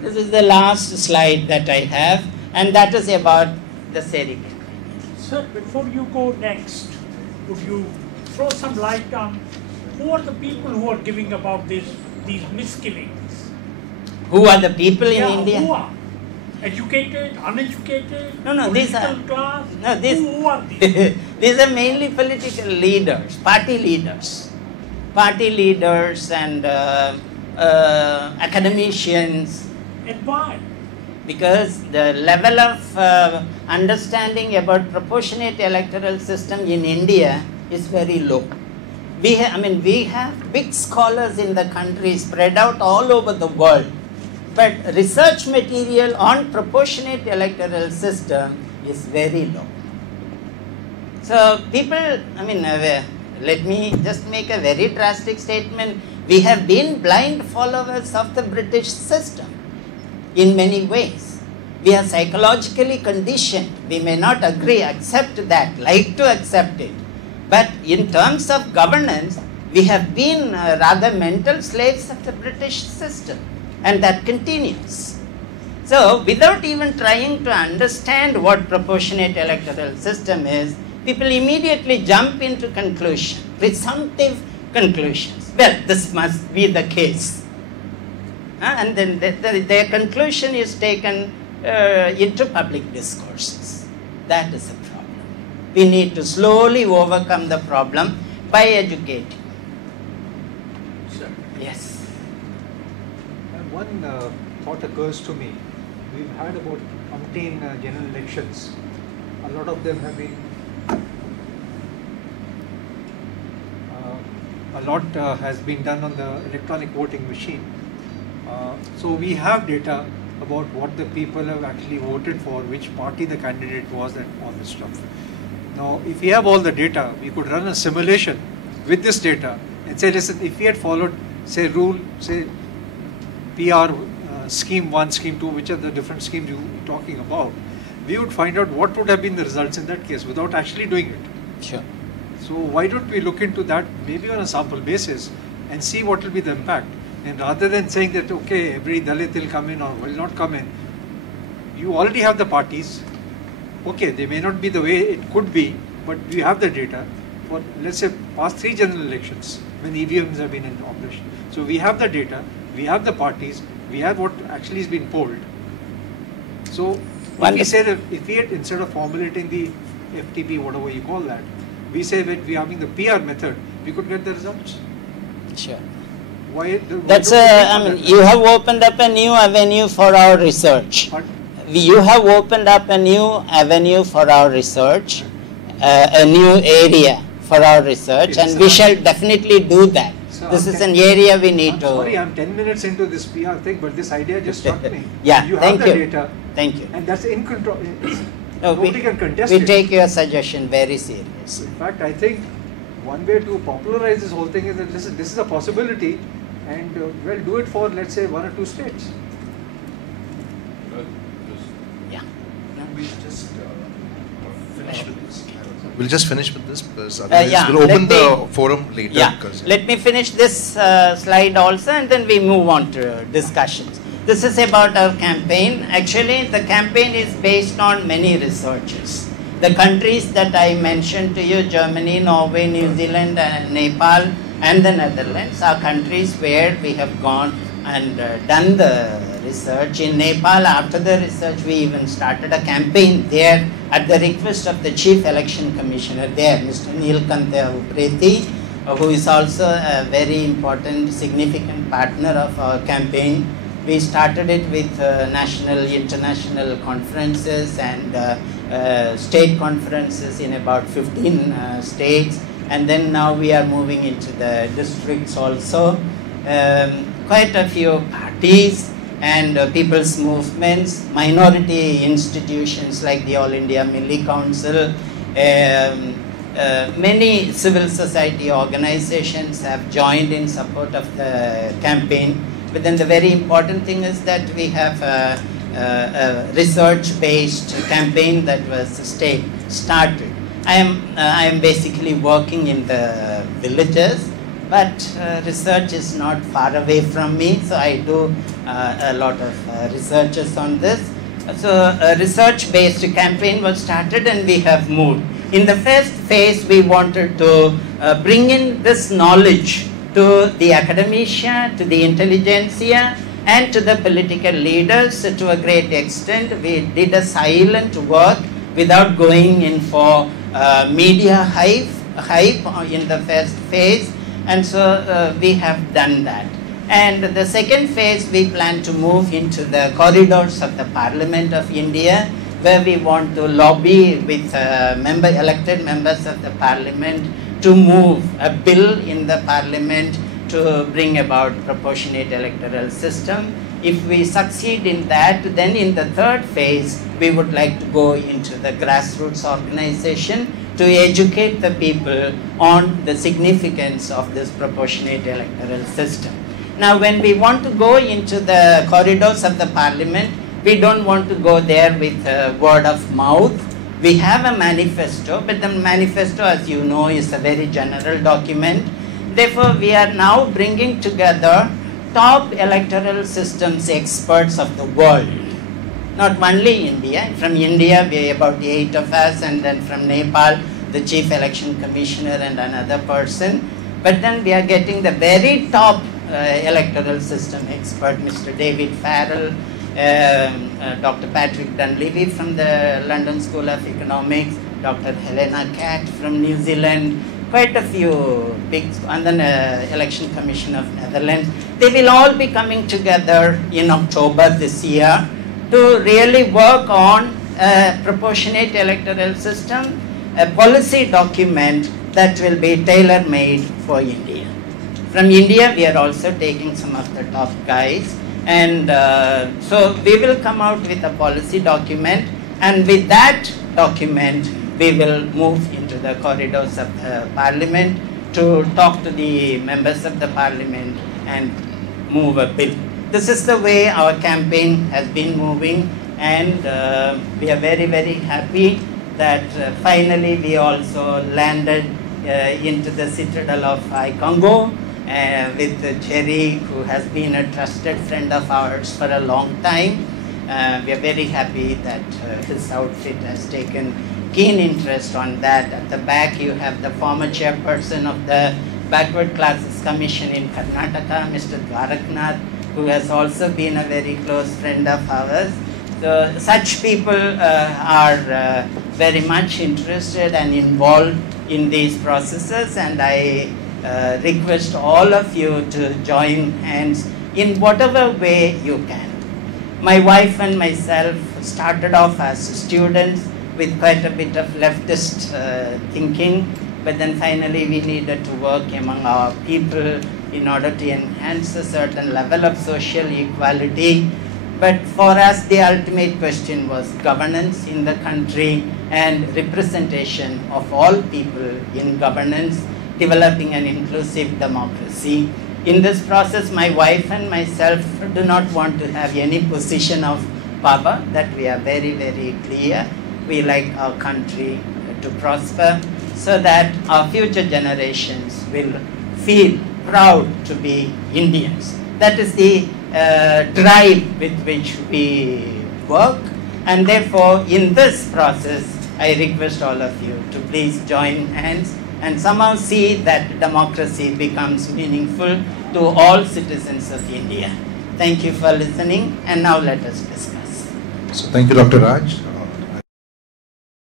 This is the last slide that I have, and that is about the SERI. Sir, before you go next, would you throw some light on who are the people who are giving about these miskillings? Who are the people in India? Who are? Educated, uneducated, No, these are class? no, these, who are these? These are mainly political leaders, party leaders and academicians. And why? Because the level of understanding about proportionate electoral system in India is very low. We have big scholars in the country spread out all over the world, but research material on proportionate electoral system is very low. So people, let me just make a very drastic statement. We have been blind followers of the British system in many ways. We are psychologically conditioned. We may not agree, accept that, like to accept it. But in terms of governance, we have been rather mental slaves of the British system. And that continues. So, without even trying to understand what proportionate electoral system is, people immediately jump into conclusion, presumptive conclusions. Well, this must be the case. And then their conclusion is taken into public discourses. That is a problem. We need to slowly overcome the problem by educating. Sir. Yes. One thought occurs to me. We've had about umpteen general elections. A lot of them have been. A lot has been done on the electronic voting machine. So we have data about what the people have actually voted for, which party the candidate was, and all this stuff. Now, if we have all the data, we could run a simulation with this data and say, listen, if we had followed, say, PR scheme 1, scheme 2, which are the different schemes you're talking about, we would find out what would have been the results in that case without actually doing it. Sure. So why don't we look into that maybe on a sample basis and see what will be the impact? And rather than saying that, okay, every Dalit will come in or will not come in, you already have the parties. Okay, they may not be the way it could be, but you have the data for, let's say, past 3 general elections when EVMs have been in operation. So we have the data, we have the parties, we have what actually has been polled. So if we say that if we had, instead of formulating the FTP, whatever you call that, we say that we are having the PR method, we could get the results. Sure. Why you have opened up a new avenue for our research. You have opened up a new avenue for our research, a new area for our research, yes, and we shall definitely do that. So this is an area we need to. Sorry, I'm 10 minutes into this PR thing, but this idea just struck me. Yeah, you have the data. Thank you. And that's in control. No, nobody can contest we it. take your suggestion very seriously. In fact, I think one way to popularize this whole thing is that this is a possibility, and we'll do it for, let's say, 1 or 2 states. Yeah. We just finish with this. We'll just finish with this because otherwise we'll open the forum later. Yeah. Let me finish this slide also, and then we move on to discussions. This is about our campaign. Actually, the campaign is based on many researches. The countries that I mentioned to you, Germany, Norway, New Zealand, Nepal, and the Netherlands, are countries where we have gone and done the research. In Nepal, after the research, we even started a campaign there at the request of the Chief Election Commissioner there, Mr. Neelkantha Upreti, who is also a very important, significant partner of our campaign. We started it with national, international conferences and state conferences in about 15 states, and then now we are moving into the districts also. Quite a few parties and people's movements, minority institutions like the All India Milli Council, many civil society organizations have joined in support of the campaign. But then the very important thing is that we have a research-based campaign that was started. I am basically working in the villages but research is not far away from me, so I do a lot of researches on this. So a research-based campaign was started and we have moved. In the first phase, we wanted to bring in this knowledge to the academia, to the intelligentsia, and to the political leaders to a great extent. We did a silent work without going in for media hype in the first phase, and so we have done that. And the second phase, we plan to move into the corridors of the Parliament of India, where we want to lobby with elected members of the Parliament to move a bill in the Parliament to bring about proportionate electoral system. If we succeed in that, then in the third phase, we would like to go into the grassroots organization to educate the people on the significance of this proportionate electoral system. Now, when we want to go into the corridors of the Parliament, we don't want to go there with word of mouth. We have a manifesto, but the manifesto, as you know, is a very general document. Therefore, we are now bringing together top electoral systems experts of the world. Not only India. From India, we are about 8 of us, and then from Nepal, the Chief Election Commissioner and another person. But then we are getting the very top electoral system expert, Mr. David Farrell, Dr. Patrick Dunleavy from the London School of Economics, Dr. Helena Catt from New Zealand, quite a few big, and then Election Commission of Netherlands. They will all be coming together in October this year to really work on a proportionate electoral system, a policy document that will be tailor-made for India. From India, we are also taking some of the top guys, and so we will come out with a policy document, and with that document, we will move into the corridors of the Parliament to talk to the members of the Parliament and move a bill. This is the way our campaign has been moving, and we are very, very happy that finally we also landed into the citadel of Congo with Jerry, who has been a trusted friend of ours for a long time. We are very happy that his outfit has taken keen interest on that. At the back, you have the former chairperson of the Backward Classes Commission in Karnataka, Mr. Dwaraknath, who has also been a very close friend of ours. So such people are very much interested and involved in these processes, and I request all of you to join hands in whatever way you can. My wife and myself started off as students with quite a bit of leftist thinking, but then finally we needed to work among our people in order to enhance a certain level of social equality. But for us, the ultimate question was governance in the country and representation of all people in governance, developing an inclusive democracy. In this process, my wife and myself do not want to have any position of power, that we are very, very clear. We like our country to prosper so that our future generations will feel proud to be Indians. That is the drive with which we work, and therefore in this process I request all of you to please join hands and somehow see that democracy becomes meaningful to all citizens of India. Thank you for listening, and now let us discuss. So thank you, Dr. Raj.